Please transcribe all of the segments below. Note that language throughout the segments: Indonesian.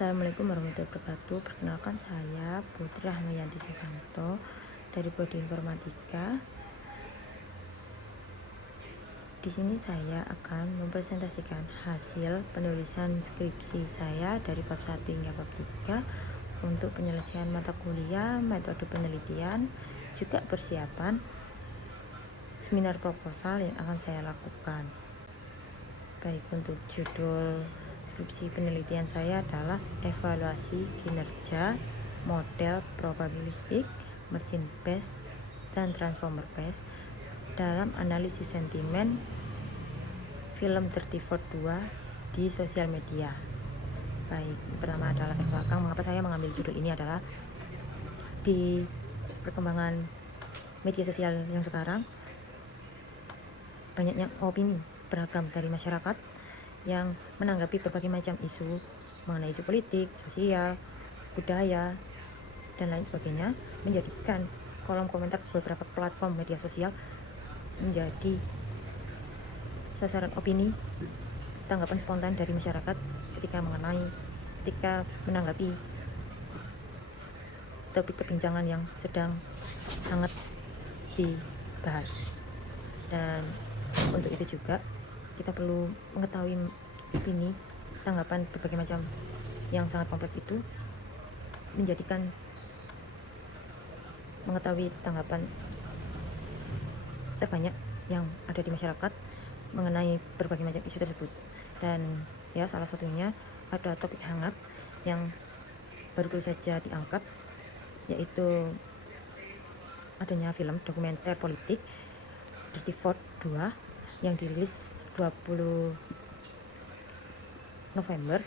Assalamualaikum warahmatullahi wabarakatuh. Perkenalkan, saya Putri Rahmayanti Susanto dari Prodi Informatika. Di sini saya akan mempresentasikan hasil penulisan skripsi saya dari bab 1 hingga bab 3 untuk penyelesaian mata kuliah, metode penelitian, juga persiapan seminar proposal yang akan saya lakukan. Baik, untuk judul skripsi penelitian saya adalah evaluasi kinerja model probabilistik, merging based, dan transformer based dalam analisis sentimen film 34.2 di sosial media. Baik, pertama adalah belakang. Mengapa saya mengambil judul ini adalah di perkembangan media sosial yang sekarang banyaknya opini beragam dari masyarakat yang menanggapi berbagai macam isu mengenai isu politik, sosial, budaya, dan lain sebagainya, menjadikan kolom komentar beberapa platform media sosial menjadi sasaran opini, tanggapan spontan dari masyarakat ketika menanggapi topik perbincangan yang sedang hangat dibahas. Dan untuk itu juga kita perlu mengetahui opini, tanggapan berbagai macam yang sangat kompleks itu, menjadikan mengetahui tanggapan terbanyak yang ada di masyarakat mengenai berbagai macam isu tersebut. Dan ya, salah satunya ada topik hangat yang baru saja diangkat, yaitu adanya film dokumenter politik 34.2 yang dirilis 20 November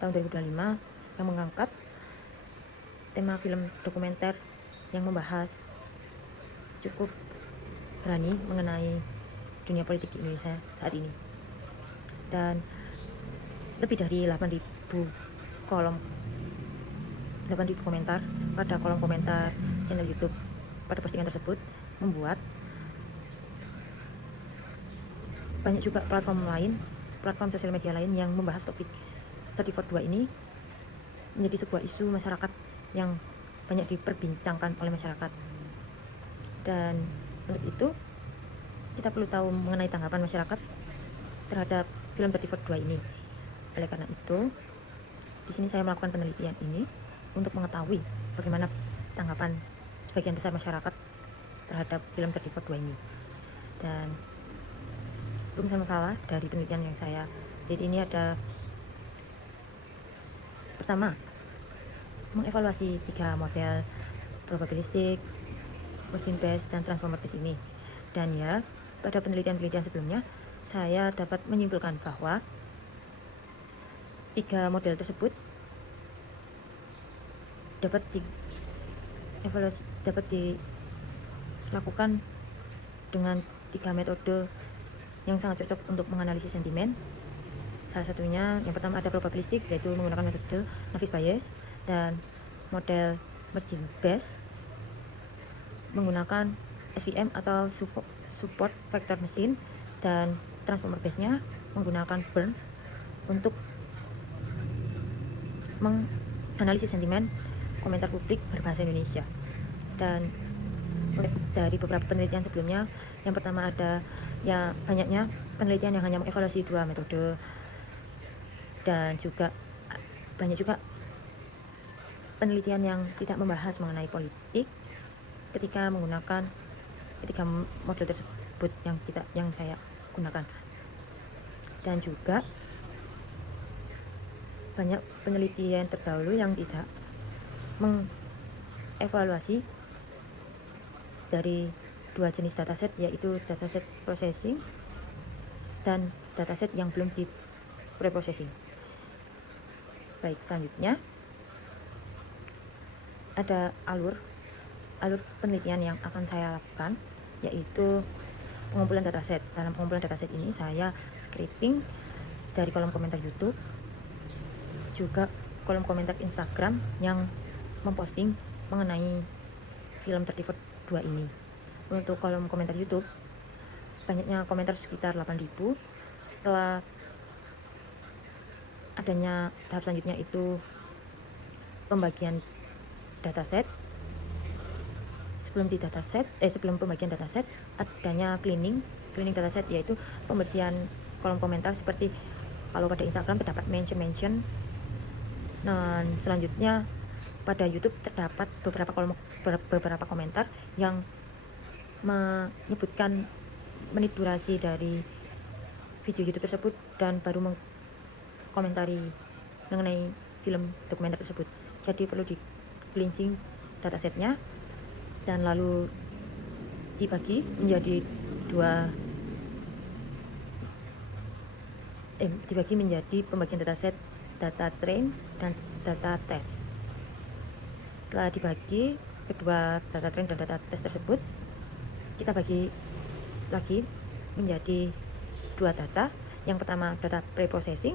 tahun 2025 yang mengangkat tema film dokumenter yang membahas cukup berani mengenai dunia politik di Indonesia saat ini. Dan lebih dari 8.000 komentar pada kolom komentar channel YouTube pada postingan tersebut membuat banyak juga platform sosial media lain yang membahas topik 34.2 ini menjadi sebuah isu masyarakat yang banyak diperbincangkan oleh masyarakat. Dan untuk itu kita perlu tahu mengenai tanggapan masyarakat terhadap film 34.2 ini. Oleh karena itu, di sini saya melakukan penelitian ini untuk mengetahui bagaimana tanggapan sebagian besar masyarakat terhadap film 34.2 ini. Dan rumus masalah dari penelitian yang saya, jadi ini ada pertama, mengevaluasi 3 model probabilistik, merging based, dan transformer based ini. Dan ya, pada penelitian sebelumnya saya dapat menyimpulkan bahwa 3 model tersebut dapat dilakukan dengan 3 metode yang sangat cocok untuk menganalisis sentimen. Salah satunya, yang pertama ada probabilistik, yaitu menggunakan metode Navier Bayes, dan model merging based menggunakan SVM atau support vector machine, dan transformer base-nya menggunakan Burn untuk menganalisis sentimen komentar publik berbahasa Indonesia. Dan dari beberapa penelitian sebelumnya, yang pertama ada ya banyaknya penelitian yang hanya mengevaluasi 2 metode, dan juga banyak juga penelitian yang tidak membahas mengenai politik ketika menggunakan ketiga model tersebut yang saya gunakan. Dan juga banyak penelitian terdahulu yang tidak mengevaluasi dari 2 jenis dataset, yaitu dataset processing dan dataset yang belum di preprocessing. Baik, selanjutnya ada alur penelitian yang akan saya lakukan, yaitu pengumpulan dataset. Dalam pengumpulan dataset ini saya scraping dari kolom komentar YouTube, juga kolom komentar Instagram yang memposting mengenai film 34.2 ini. Untuk kolom komentar YouTube, banyaknya komentar sekitar 8.000. Setelah adanya tahap selanjutnya, itu pembagian dataset. Sebelum pembagian dataset adanya cleaning dataset, yaitu pembersihan kolom komentar seperti kalau pada Instagram terdapat mention. Dan selanjutnya pada YouTube terdapat beberapa komentar yang menyebutkan menit durasi dari video YouTube tersebut dan baru mengkomentari mengenai film dokumenter tersebut. Jadi perlu di cleansing datasetnya dan lalu dibagi menjadi pembagian dataset, data train dan data test. Setelah dibagi kedua data train dan data test tersebut, kita bagi lagi menjadi dua data. Yang pertama data preprocessing.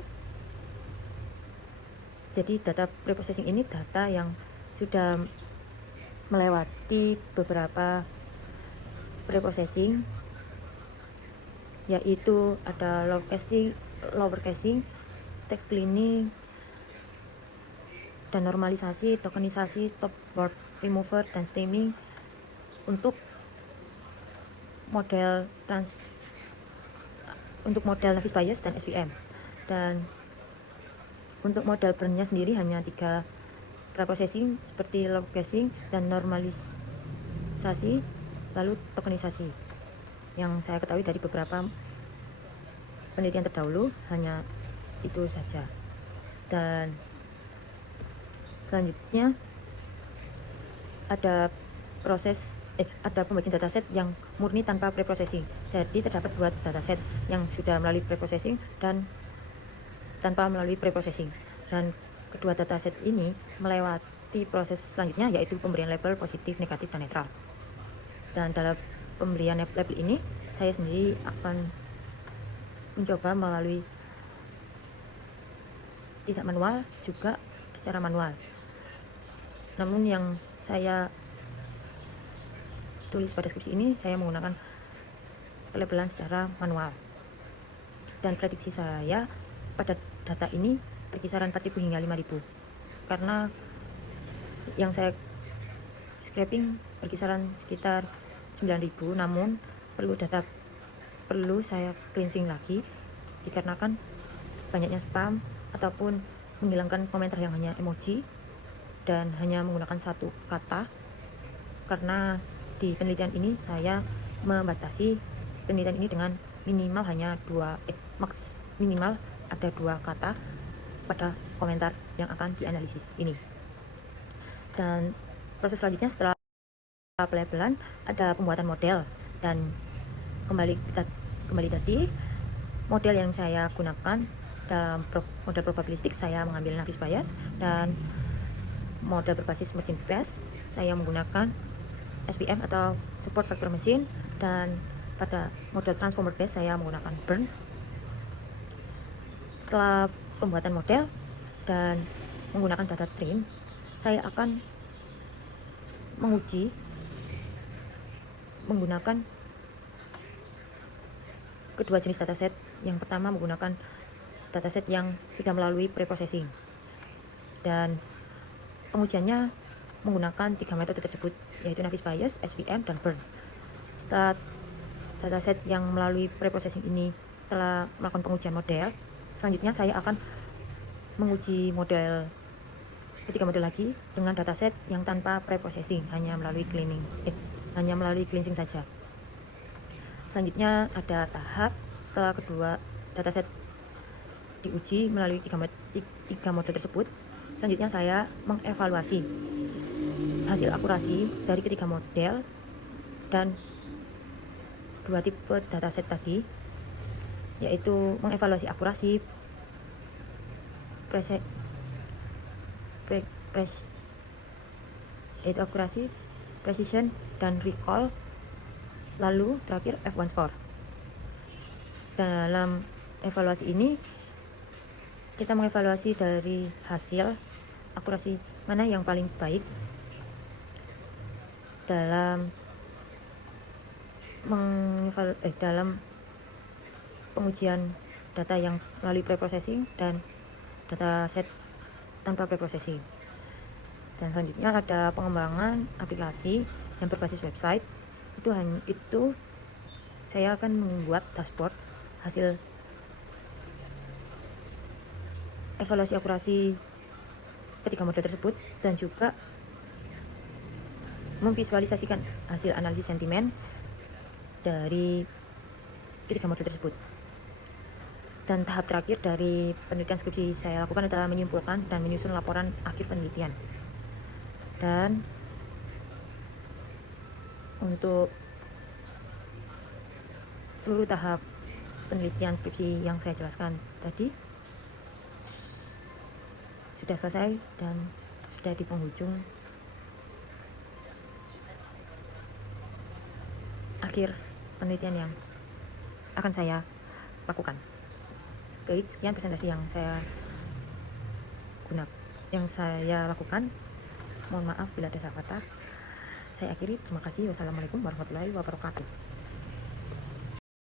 Jadi data preprocessing ini data yang sudah melewati beberapa preprocessing, yaitu ada lower caching, text cleaning, dan normalisasi, tokenisasi, stop word remover, dan stemming untuk model Navis Bayes dan SVM. Dan untuk model burn-nya sendiri hanya 3 preprocessing seperti lower caching dan normalisasi, lalu tokenisasi. Yang saya ketahui dari beberapa penelitian terdahulu hanya itu saja. Dan selanjutnya ada pembagian dataset yang murni tanpa preprocessing. Jadi terdapat 2 dataset yang sudah melalui preprocessing dan tanpa melalui preprocessing. Dan kedua dataset ini melewati proses selanjutnya, yaitu pemberian label positif, negatif, dan netral. Dan dalam pemberian label ini saya sendiri akan mencoba melalui tidak manual, juga secara manual. Namun yang saya tulis pada skripsi ini saya menggunakan pelabelan secara manual. Dan prediksi saya pada data ini berkisaran 4.000 hingga 5.000, karena yang saya scraping berkisaran sekitar 9.000. Namun perlu saya cleansing lagi dikarenakan banyaknya spam ataupun menghilangkan komentar yang hanya emoji dan hanya menggunakan satu kata, karena di penelitian ini saya membatasi penelitian ini dengan minimal ada 2 kata pada komentar yang akan dianalisis ini. Dan proses selanjutnya setelah pelabelan ada pembuatan model. Dan kembali tadi, model yang saya gunakan dalam model probabilistik saya mengambil Navis Bayes, dan model berbasis machine based saya menggunakan SVM atau support vector machine, dan pada model transformer based saya menggunakan Burn. Setelah pembuatan model dan menggunakan data train, saya akan menguji menggunakan kedua jenis dataset. Yang pertama menggunakan dataset yang sudah melalui preprocessing, dan pengujiannya menggunakan 3 metode tersebut, yaitu Navis Bayes, SVM, dan Burn. Setelah dataset yang melalui preprocessing ini telah melakukan pengujian model, selanjutnya saya akan menguji ketiga model lagi dengan dataset yang tanpa preprocessing, hanya melalui cleansing saja. Selanjutnya ada tahap setelah kedua dataset diuji melalui 3 model tersebut. Selanjutnya saya mengevaluasi hasil akurasi dari ketiga model dan 2 tipe dataset tadi, yaitu mengevaluasi akurasi, precision, dan recall, lalu terakhir F1 score. Dalam evaluasi ini kita mengevaluasi dari hasil akurasi mana yang paling baik dalam pengujian data yang melalui preprocessing dan dataset tanpa preprocessing. Dan selanjutnya ada pengembangan aplikasi yang berbasis website. Itu saya akan membuat dashboard hasil evaluasi akurasi ketiga model tersebut, dan juga memvisualisasikan hasil analisis sentimen dari ketiga model tersebut. Dan tahap terakhir dari penelitian skripsi saya lakukan adalah menyimpulkan dan menyusun laporan akhir penelitian. Dan untuk seluruh tahap penelitian skripsi yang saya jelaskan tadi sudah selesai dan sudah di penghujung akhir penelitian yang akan saya lakukan. Baik, sekian presentasi yang saya lakukan. Mohon maaf bila ada salah kata. Saya akhiri. Terima kasih. Wassalamualaikum warahmatullahi wabarakatuh.